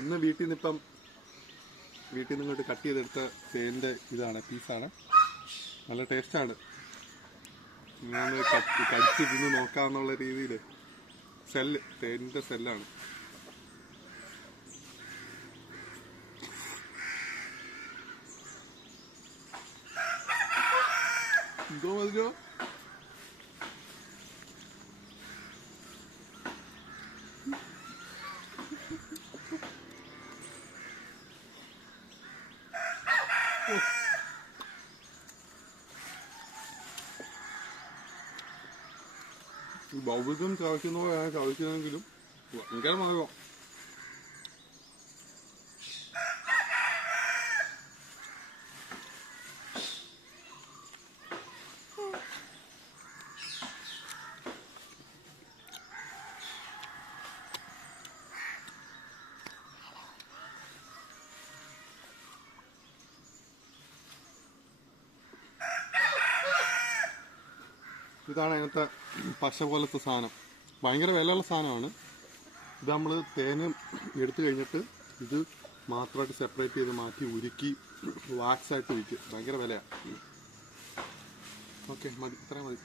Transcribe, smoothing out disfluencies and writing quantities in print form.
ഇന്ന് വീട്ടിൽ നിന്ന് ഇങ്ങോട്ട് കട്ട് ചെയ്തെടുത്ത തേൻ്റെ ഇതാണ്, പീസാണ്. നല്ല ടേസ്റ്റാണ്. ഞാൻ കടിച്ച് തിന്ന് നോക്കാന്നുള്ള രീതിയിൽ തേനിൻ്റെ സെല്ലാണ്. എന്തോ മതിയോ? ബൗബിസം ചവയ്ക്കുന്നതാണ് ചവയ്ക്കുന്നതെങ്കിലും ഭയങ്കര മധുരം. ഇതാണ് അതിനകത്തെ പശ പോലത്തെ സാധനം. ഭയങ്കര വിലയുള്ള സാധനമാണ് ഇത്. നമ്മൾ തേന് എടുത്തു കഴിഞ്ഞിട്ട് ഇത് മാത്രമായിട്ട് സെപ്പറേറ്റ് ചെയ്ത് മാറ്റി ഉരുക്കി വാക്സായിട്ട് വിൽക്കും. ഭയങ്കര വിലയാണ്. ഓക്കെ, മതി, ഇത്രയും മതി.